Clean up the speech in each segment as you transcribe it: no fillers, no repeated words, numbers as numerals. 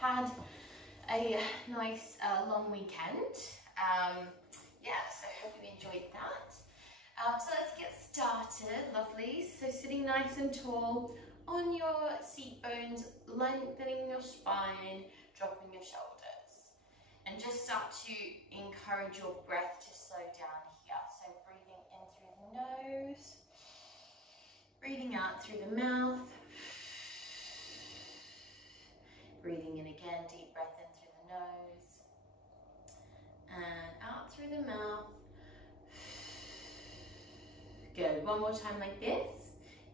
had a nice long weekend. Yeah, so I hope you enjoyed that. So let's get started, lovely. So sitting nice and tall on your seat bones, lengthening your spine, dropping your shoulders. And just start to encourage your breath to slow down here. So breathing in through the nose, breathing out through the mouth, breathing in again, deep breath in through the nose, and out through the mouth. Good, one more time like this.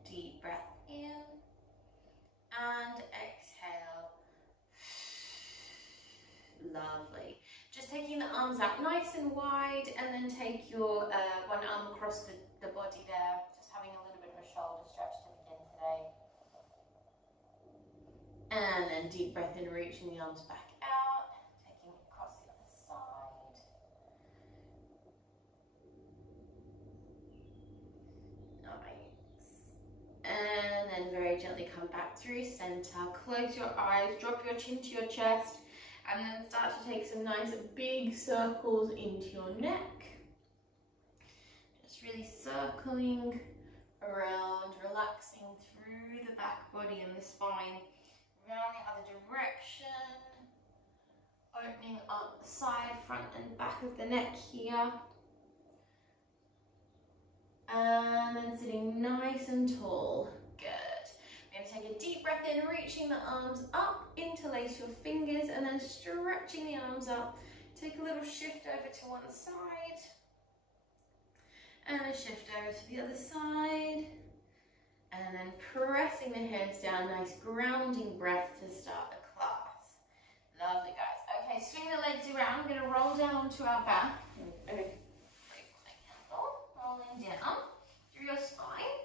Deep breath in and exhale. Lovely. Just taking the arms out nice and wide, and then take your one arm across the body there. Just having a little bit of a shoulder stretch to begin today. And then deep breath in, reaching the arms back out, taking it across the other side. Nice. And then very gently come back through center. Close your eyes, drop your chin to your chest, and then start to take some nice big circles into your neck. Just really circling around, relaxing through the back body and the spine. Around the other direction, opening up the side, front and back of the neck here. And then sitting nice and tall. Good. We're going to take a deep breath in, reaching the arms up, interlace your fingers, and then stretching the arms up. Take a little shift over to one side, and a shift over to the other side. And then pressing the hands down, nice grounding breath to start the class. Lovely, guys. Okay, swing the legs around. We're going to roll down onto our back. Rolling down through your spine.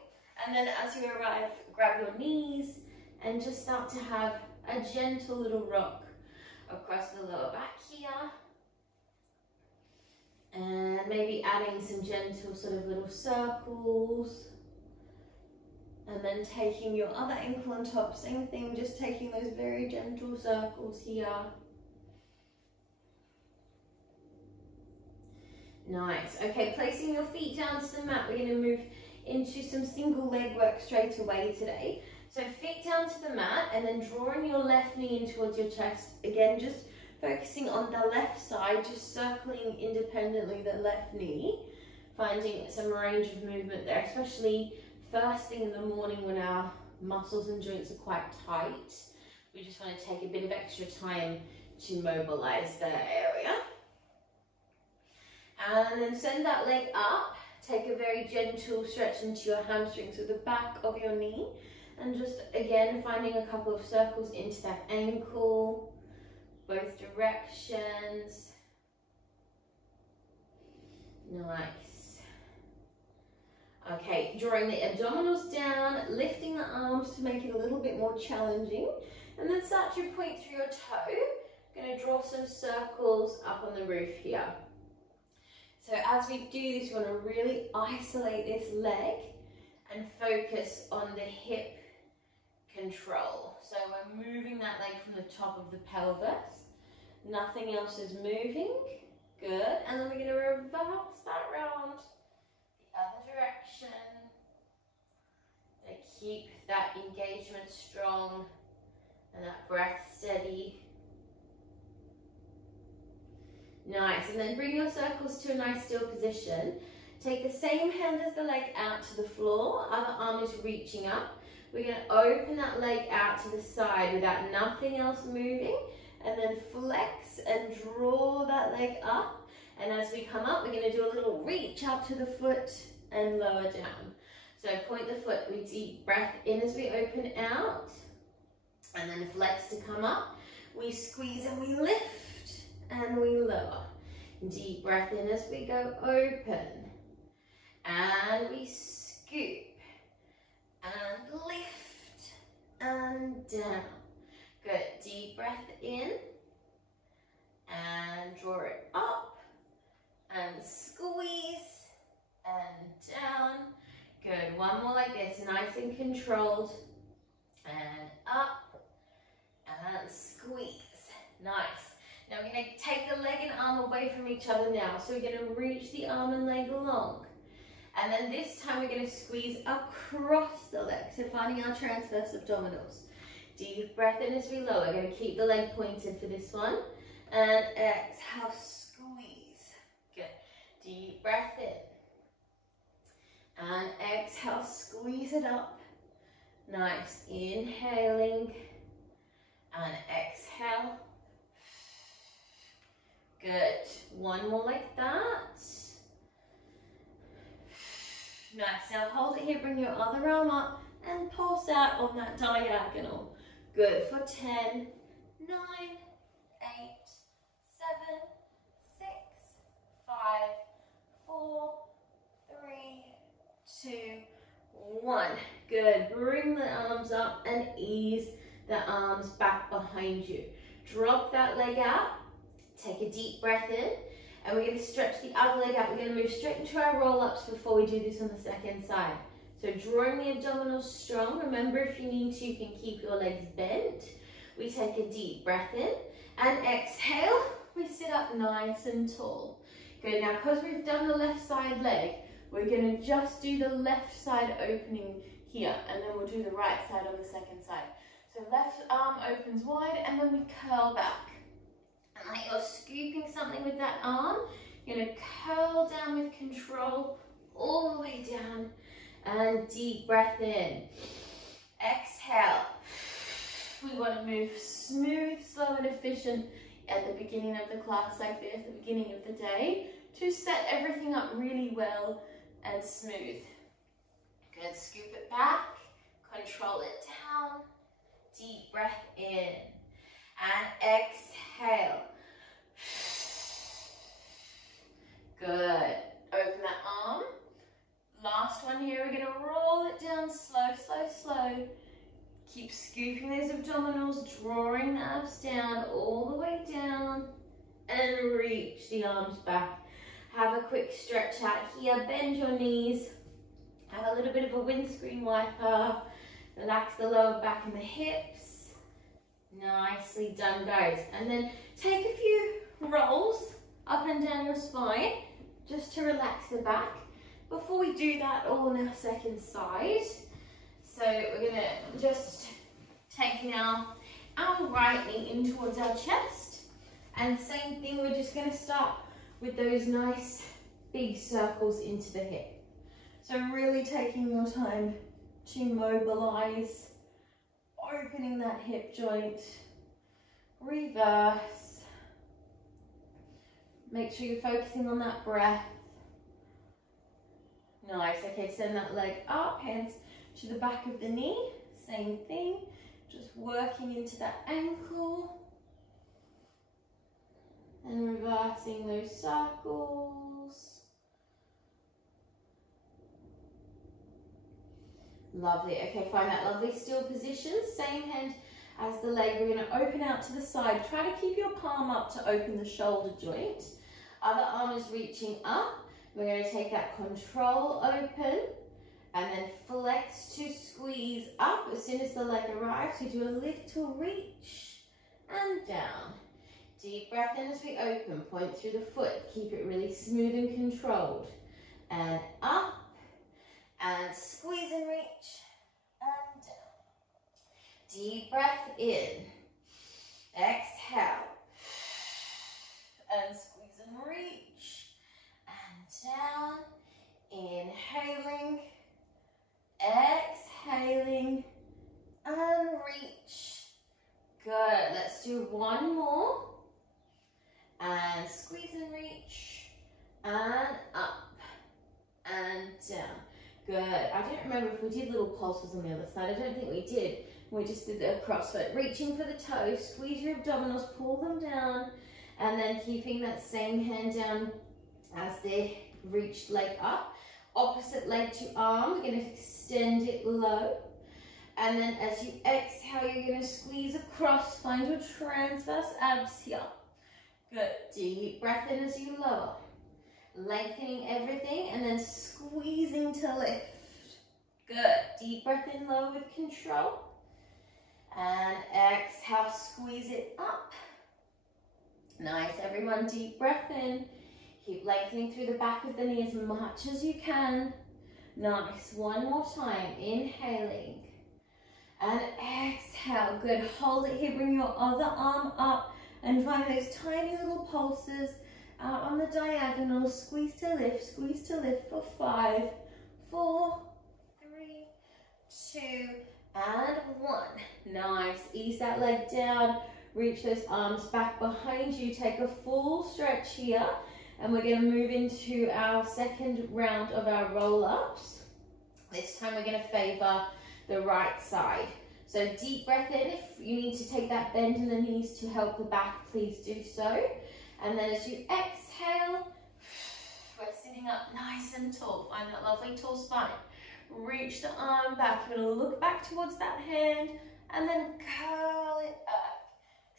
And then as you arrive, grab your knees and just start to have a gentle little rock across the lower back here. And maybe adding some gentle sort of little circles. And then taking your other ankle on top, same thing, just taking those very gentle circles here. Nice. Okay, placing your feet down to the mat, we're going to move into some single leg work straight away today. So feet down to the mat, and then drawing your left knee in towards your chest. Again, just focusing on the left side, just circling independently the left knee, finding some range of movement there, especially first thing in the morning when our muscles and joints are quite tight. We just want to take a bit of extra time to mobilize that area. And then send that leg up. Take a very gentle stretch into your hamstrings with the back of your knee. And just again finding a couple of circles into that ankle, both directions. Nice. Okay, drawing the abdominals down, lifting the arms to make it a little bit more challenging, and then start to point through your toe. I'm going to draw some circles up on the roof here. So as we do this, we want to really isolate this leg and focus on the hip control. So we're moving that leg from the top of the pelvis. Nothing else is moving. Good. And then we're going to reverse that round the other direction. Keep that engagement strong and that breath steady. Nice, and then bring your circles to a nice still position. Take the same hand as the leg out to the floor, other arm is reaching up. We're going to open that leg out to the side without nothing else moving, and then flex and draw that leg up. And as we come up, we're going to do a little reach up to the foot and lower down. So point the foot, we deep breath in as we open out, and then flex to come up. We squeeze and we lift and we lower. Deep breath in as we go open, and we scoop and lift and down. Good, deep breath in and draw it up and squeeze and down. Good, one more like this, nice and controlled, and up and squeeze Take the leg and arm away from each other now. So we're gonna reach the arm and leg along. And then this time we're gonna squeeze across the leg. So finding our transverse abdominals. Deep breath in as we lower. We're gonna keep the leg pointed for this one. And exhale, squeeze. Good. Deep breath in. And exhale, squeeze it up. Nice. Inhaling. And exhale. Good. One more like that. Nice. Now hold it here. Bring your other arm up and pulse out on that diagonal. Good. For 10, 9, 8, 7, 6, 5, 4, 3, 2, 1. Good. Bring the arms up and ease the arms back behind you. Drop that leg out. Take a deep breath in. And we're going to stretch the other leg out. We're going to move straight into our roll-ups before we do this on the second side. So drawing the abdominals strong. Remember, if you need to, you can keep your legs bent. We take a deep breath in. And exhale. We sit up nice and tall. Good. Now, because we've done the left side leg, we're going to just do the left side opening here. And then we'll do the right side on the second side. So left arm opens wide and then we curl back. And like you're scooping something with that arm, you're going to curl down with control all the way down. And deep breath in. Exhale. We want to move smooth, slow and efficient at the beginning of the class like this, at the beginning of the day, to set everything up really well and smooth. Good. Scoop it back. Control it down. Deep breath in. And exhale. Good. Open that arm. Last one here. We're going to roll it down slow, slow, slow. Keep scooping those abdominals, drawing the abs down all the way down. And reach the arms back. Have a quick stretch out here. Bend your knees. Have a little bit of a windscreen wiper. Relax the lower back and the hips. Nicely done, guys. And then take a few rolls up and down your spine just to relax the back. Before we do that all on our second side, so we're going to just take now our right knee in towards our chest. And same thing, we're just going to start with those nice big circles into the hip. So really taking your time to mobilize, opening that hip joint, reverse. Make sure you're focusing on that breath. Nice. Okay, send that leg up, hands to the back of the knee. Same thing, just working into that ankle. And reversing those circles. Lovely. Okay, find that lovely still position. Same hand as the leg. We're going to open out to the side. Try to keep your palm up to open the shoulder joint. Other arm is reaching up. We're going to take that control open and then flex to squeeze up. As soon as the leg arrives, we do a little reach and down. Deep breath in as we open. Point through the foot. Keep it really smooth and controlled. And up. And squeeze and reach. And down. Deep breath in. Exhale. And squeeze and reach. And down. Inhaling. Exhaling. And reach. Good. Let's do one more. And squeeze and reach. And up. And down. Good. I don't remember if we did little pulses on the other side. I don't think we did. We just did the crossfoot. Reaching for the toes. Squeeze your abdominals. Pull them down. And then keeping that same hand down as the reached leg up. Opposite leg to arm. We're going to extend it low. And then as you exhale, you're going to squeeze across. Find your transverse abs here. Good. Deep breath in as you lower. Lengthening everything and then squeezing to lift. Good. Deep breath in low with control. And exhale, squeeze it up. Nice, everyone, deep breath in. Keep lengthening through the back of the knee as much as you can. Nice, one more time, inhaling. And exhale, good, hold it here, bring your other arm up and find those tiny little pulses out on the diagonal. Squeeze to lift for 5, 4, 3, 2, and 1. Nice, ease that leg down, reach those arms back behind you, take a full stretch here, and we're going to move into our second round of our roll-ups. This time we're going to favor the right side. So deep breath in. If you need to take that bend in the knees to help the back, please do so. And then as you exhale, we're sitting up nice and tall. Find that lovely tall spine. Reach the arm back. You're going to look back towards that hand and then curl it back.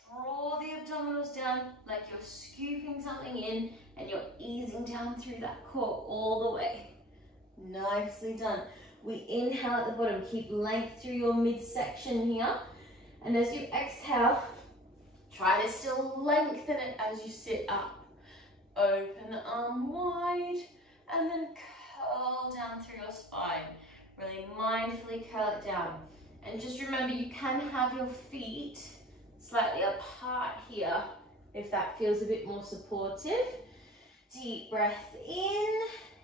Draw the abdominals down like you're scooping something in and you're easing down through that core all the way. Nicely done. We inhale at the bottom. Keep length through your midsection here. And as you exhale, try to still lengthen it as you sit up. Open the arm wide and then curl down through your spine. Really mindfully curl it down. And just remember, you can have your feet slightly apart here if that feels a bit more supportive. Deep breath in,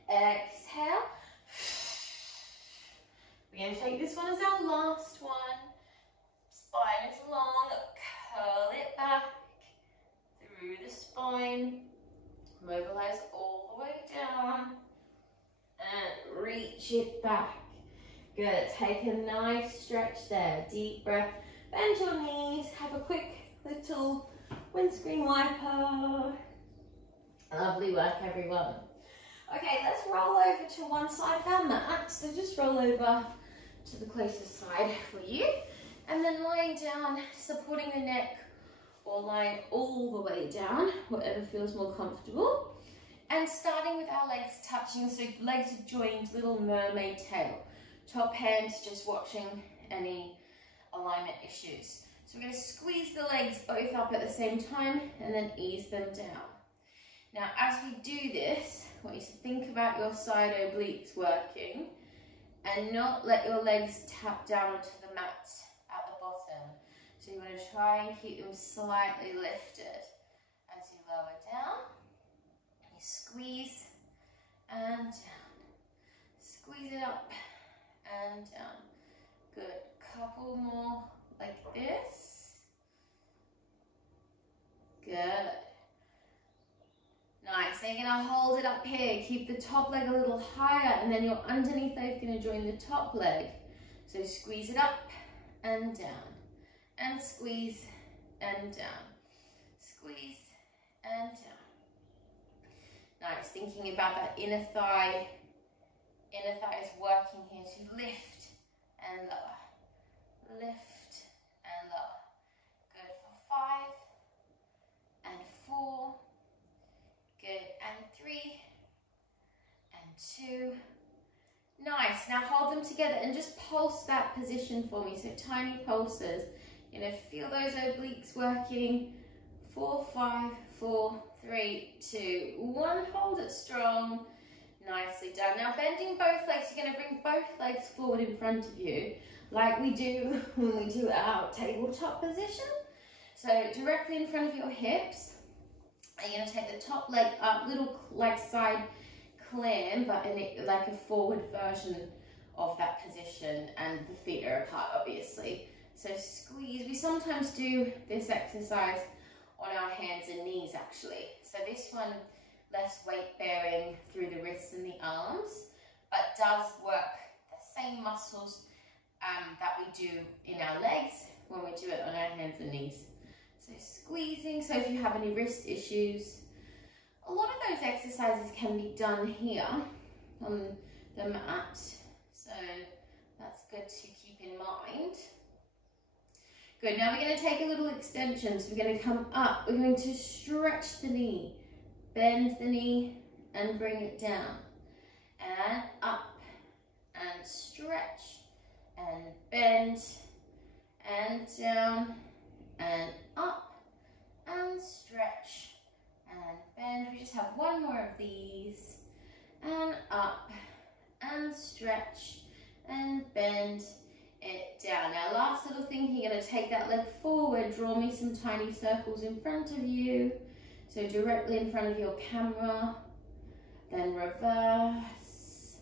exhale. We're going to take this one as our last one. Spine is long, curl it back through the spine. Mobilize all the way down and reach it back. Good, take a nice stretch there. Deep breath, bend your knees, have a quick little windscreen wiper. Lovely work, everyone. Okay, let's roll over to one side of our mat. So just roll over to the closest side for you. And then lying down, supporting the neck or lying all the way down, whatever feels more comfortable. And starting with our legs touching, so legs are joined, little mermaid tail. Top hands just watching any alignment issues. So we're going to squeeze the legs both up at the same time and then ease them down. Now, as we do this, I want you to think about your side obliques working and not let your legs tap down onto the mat at the bottom. So you want to try and keep them slightly lifted. As you lower down, you squeeze and down. Squeeze it up and down. Good. Couple more like this. Good. Nice. Now you're going to hold it up here. Keep the top leg a little higher, and then your underneath leg is going to join the top leg. So squeeze it up and down, and squeeze and down, squeeze and down. Nice. Thinking about that inner thigh. Inner thigh is working here to lift and lower, lift and lower. Good for 5 and 4. Good, and 3 and 2. Nice. Now hold them together and just pulse that position for me. So tiny pulses. You're going to feel those obliques working. 4, 5, 4, 3, 2, 1. Hold it strong. Nicely done. Now bending both legs, you're going to bring both legs forward in front of you, like we do when we do our tabletop position. So directly in front of your hips. And you're going to take the top leg up, little like side climb, but like a forward version of that position, and the feet are apart, obviously. So squeeze. We sometimes do this exercise on our hands and knees, actually. So this one, less weight bearing through the wrists and the arms, but does work the same muscles that we do in our legs when we do it on our hands and knees. So squeezing. So if you have any wrist issues, a lot of those exercises can be done here on the mat. So that's good to keep in mind. Good. Now we're going to take a little extension. So we're going to come up. We're going to stretch the knee, bend the knee, and bring it down. And up, and stretch, and bend, and down, and up, and stretch, just have one more of these. And up, and stretch, and bend it down. Now last little thing, you're going to take that leg forward, draw me some tiny circles in front of you. So directly in front of your camera, then reverse.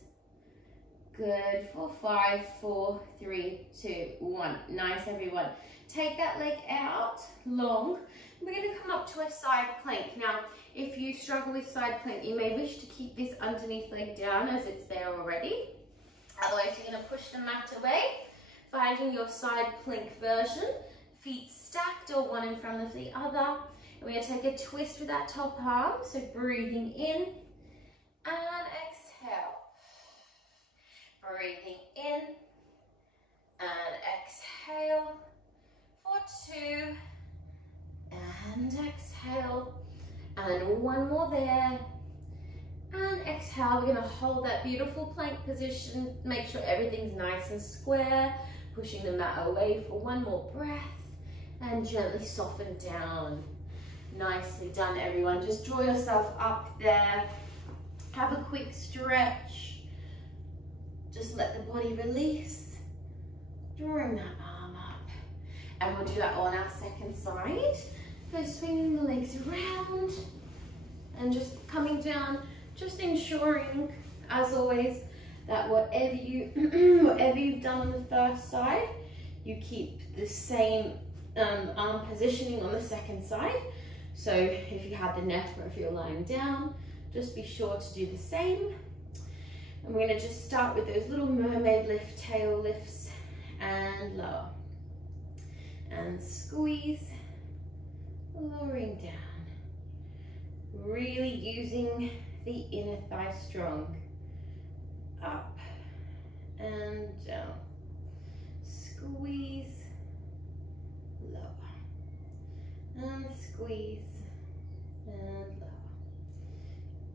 Good, for 5, 4, 3, 2, 1. Nice, everyone. Take that leg out, long. We're going to come up to a side plank. Now, if you struggle with side plank, you may wish to keep this underneath leg down as it's there already. Otherwise, you're going to push the mat away, finding your side plank version. Feet stacked or one in front of the other. And we're going to take a twist with that top arm. So breathing in and exhale. Breathing in and exhale for 2 and exhale. And one more there. And exhale, we're going to hold that beautiful plank position. Make sure everything's nice and square. Pushing the mat away for one more breath. And gently soften down. Nicely done, everyone. Just draw yourself up there. Have a quick stretch. Just let the body release. Drawing that arm up. And we'll do that on our second side. So swinging the legs around. And just coming down. Just ensuring, as always, that whatever you've done on the first side, you keep the same arm positioning on the second side. So if you have the net or if you're lying down, just be sure to do the same. And we're going to just start with those little mermaid lift, tail lifts, and lower. And squeeze, lowering down. Really using the inner thigh strong. Up and down. Squeeze, lower. And squeeze and lower.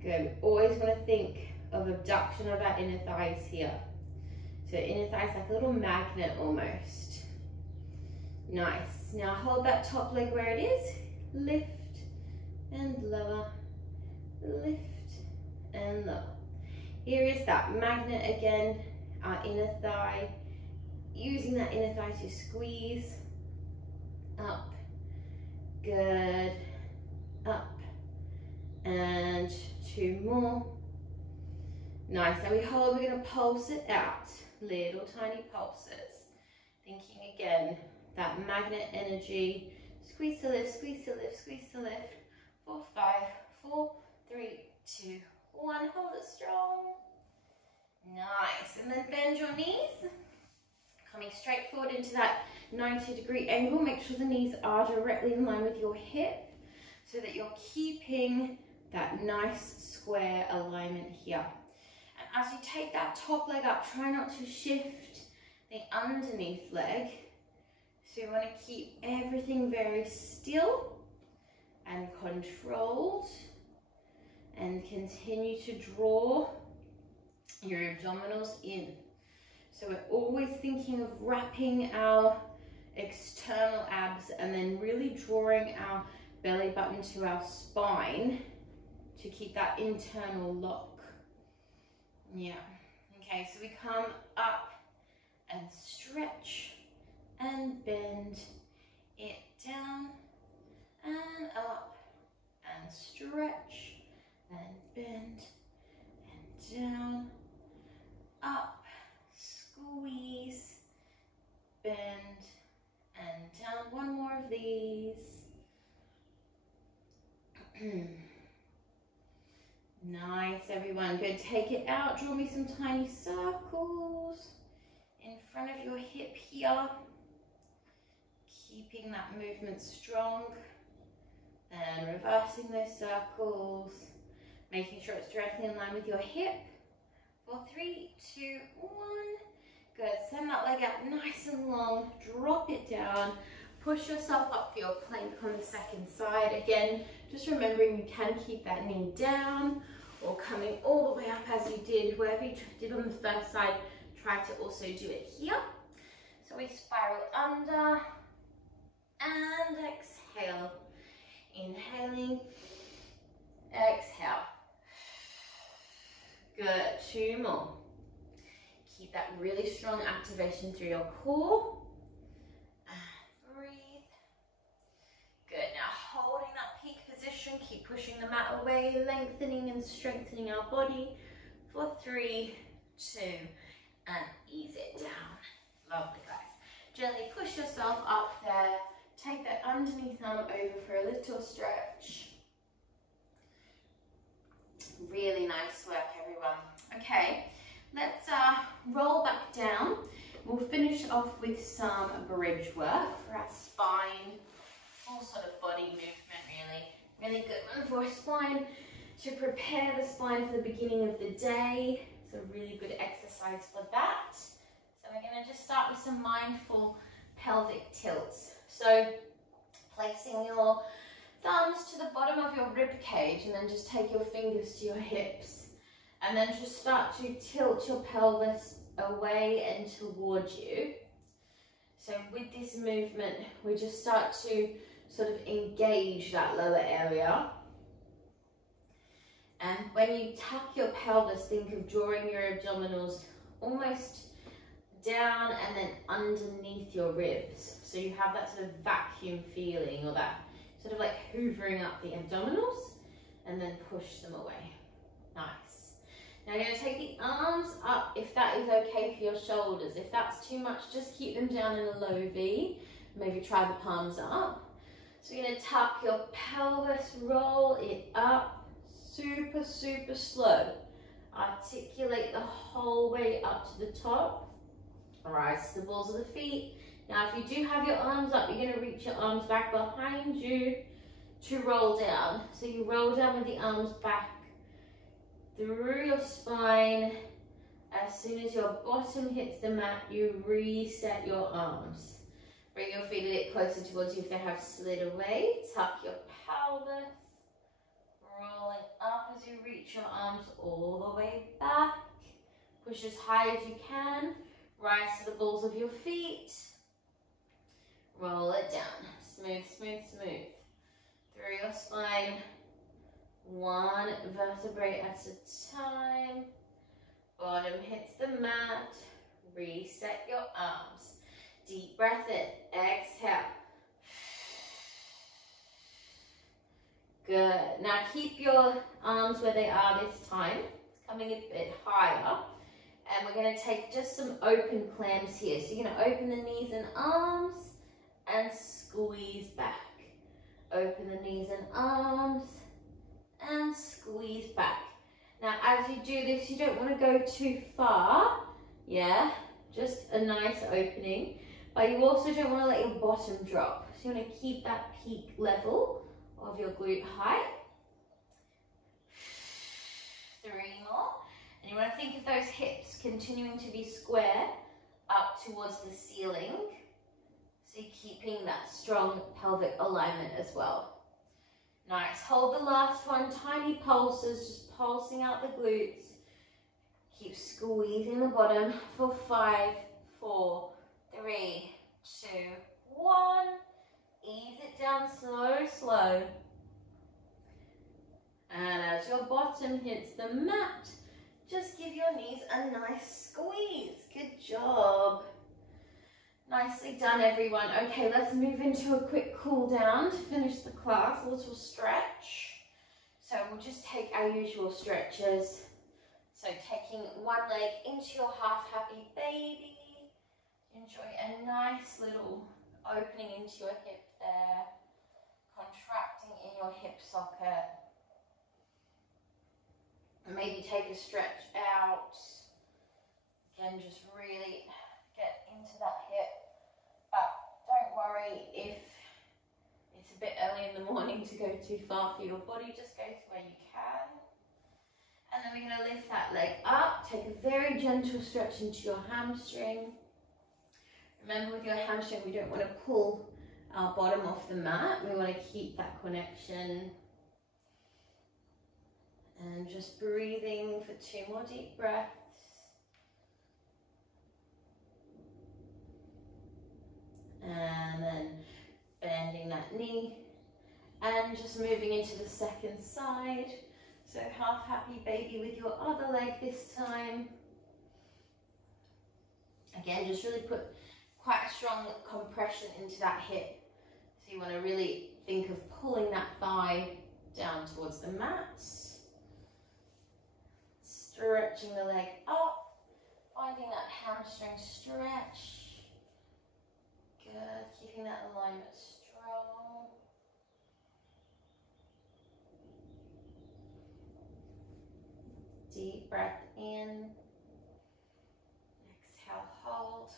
Good. We always want to think of abduction of our inner thighs here. So inner thighs like a little magnet almost. Nice. Now hold that top leg where it is. Lift and lower. Lift and lower. Here is that magnet again, our inner thigh. Using that inner thigh to squeeze. Up. Good. Up. And 2 more. Nice. Now we hold, we're going to pulse it out. Little tiny pulses. Thinking again, that magnet energy. Squeeze to lift, squeeze to lift, squeeze to lift. 4, 5, 4, 3, 2, 1. Hold it strong. Nice. And then bend your knees. Coming straight forward into that 90-degree angle. Make sure the knees are directly in line with your hip so that you're keeping that nice square alignment here. And as you take that top leg up, try not to shift the underneath leg. So you want to keep everything very still and controlled. And continue to draw your abdominals in. So we're always thinking of wrapping our external abs and then really drawing our belly button to our spine to keep that internal lock. Yeah. Okay, so we come up and stretch and bend it down and up and stretch and bend and down, up, squeeze, bend and down. One more of these. Nice, everyone. Good. Take it out. Draw me some tiny circles in front of your hip here. Keeping that movement strong. And reversing those circles. Making sure it's directly in line with your hip. For 3, 2, 1. Good. Send that leg out nice and long. Drop it down. Push yourself up for your plank on the second side. Again, just remembering you can keep that knee down or coming all the way up as you did. Wherever you did on the first side, try to also do it here. So we spiral under and exhale. Inhaling, exhale. really strong activation through your core. And breathe. Good, now holding that peak position, keep pushing the mat away, lengthening and strengthening our body for 3, 2, and ease it down. Lovely, guys. Gently push yourself up there. Take that underneath arm over for a little stretch. Really nice work, everyone. Okay, let's roll back down. We'll finish off with some bridge work for our spine. Full sort of body movement, really good one for our spine, to prepare the spine for the beginning of the day. It's a really good exercise for that. So we're going to just start with some mindful pelvic tilts. So placing your thumbs to the bottom of your rib cage, and then just take your fingers to your hips, and then just start to tilt your pelvis away and towards you. So with this movement, we just start to sort of engage that lower area. And when you tuck your pelvis, think of drawing your abdominals almost down and then underneath your ribs. So you have that sort of vacuum feeling, or that sort of like hoovering up the abdominals, and then push them away. Nice. Now you're going to take the arms up if that is okay for your shoulders. If that's too much, just keep them down in a low V. Maybe try the palms up. So you're going to tuck your pelvis, roll it up, super, super slow. Articulate the whole way up to the top. Rise to the balls of the feet. Now, if you do have your arms up, you're going to reach your arms back behind you to roll down. So you roll down with the arms back through your spine. As soon as your bottom hits the mat, you reset your arms. Bring your feet a bit closer towards you if they have slid away. Tuck your pelvis. Rolling up as you reach your arms all the way back. Push as high as you can. Rise to the balls of your feet. Roll it down. Smooth, smooth, smooth. Through your spine. One vertebrae at a time. Bottom hits the mat. Reset your arms. Deep breath in. Exhale. Good. Now keep your arms where they are this time. Coming a bit higher. And we're going to take just some open clams here. So you're going to open the knees and arms and squeeze back. Open the knees and arms and squeeze back. Now as you do this, you don't want to go too far. Yeah, just a nice opening. But you also don't want to let your bottom drop. So you want to keep that peak level of your glute height. 3 more. And you want to think of those hips continuing to be square up towards the ceiling. So you're keeping that strong pelvic alignment as well. Nice. Hold the last one. Tiny pulses, just pulsing out the glutes. Keep squeezing the bottom for 5, 4, 3, 2, 1. Ease it down slow, slow. And as your bottom hits the mat, just give your knees a nice squeeze. Good job. Nicely done, everyone. Okay, let's move into a quick cool down to finish the class. A little stretch. So we'll just take our usual stretches. So taking one leg into your half happy baby. Enjoy a nice little opening into your hip there. Contracting in your hip socket. And maybe take a stretch out. Again, just really get into that hip. But don't worry if it's a bit early in the morning to go too far for your body. Just go to where you can. And then we're going to lift that leg up. Take a very gentle stretch into your hamstring. Remember, with your hamstring, we don't want to pull our bottom off the mat. We want to keep that connection. And just breathing for 2 more deep breaths. And then bending that knee. And just moving into the second side. So half happy baby with your other leg this time. Again, just really put quite a strong compression into that hip. So you want to really think of pulling that thigh down towards the mat. Stretching the leg up, finding that hamstring stretch. Good, keeping that alignment strong. Deep breath in. Exhale, hold.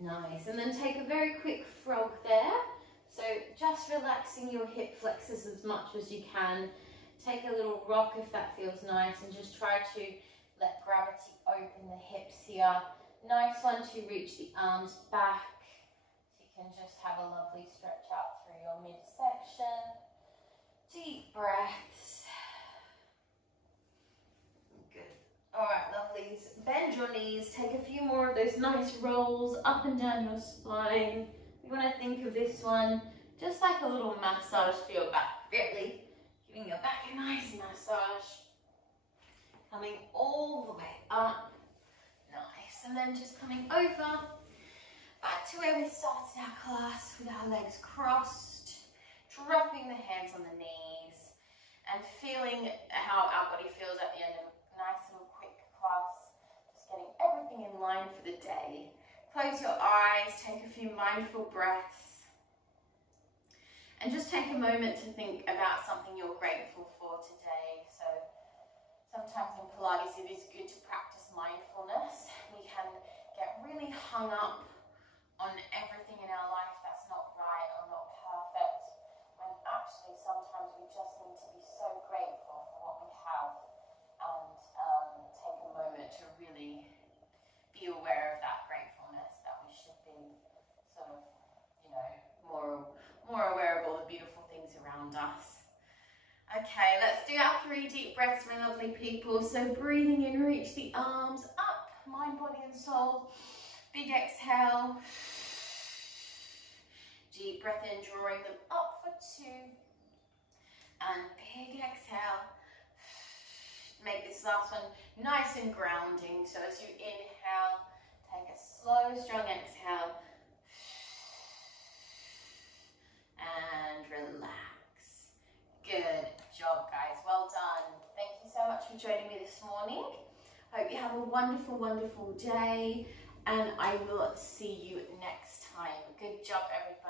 Nice, and then take a very quick frog there. So just relaxing your hip flexors as much as you can. Take a little rock if that feels nice, and just try to let gravity open the hips here. Nice one to reach the arms back. So you can just have a lovely stretch out through your midsection. Deep breaths. Good. All right, lovelies. Bend your knees. Take a few more of those nice rolls up and down your spine. You want to think of this one just like a little massage for your back, really. Giving your back a nice massage. Coming all the way up. Nice. And then just coming over. Back to where we started our class with our legs crossed. Dropping the hands on the knees. And feeling how our body feels at the end of a nice little quick class. Just getting everything in line for the day. Close your eyes. Take a few mindful breaths. And just take a moment to think about something you're grateful for today. So sometimes in Pilates it is good to practice mindfulness. We can get really hung up on everything in our life that's not right or not perfect, when actually sometimes we just need to be so grateful for what we have and take a moment to really be aware of that gratefulness, that we should be sort of, you know, more aware of all the beautiful things around us. Okay, let's do our 3 deep breaths, my lovely people. So breathing in, reach the arms up, mind, body and soul. Big exhale. Deep breath in, drawing them up for 2. And big exhale. Make this last one nice and grounding. So as you inhale, take a slow, strong exhale. And relax. Good job, guys. Well done. Thank you so much for joining me this morning. Hope you have a wonderful, wonderful day, and I will see you next time. Good job, everybody.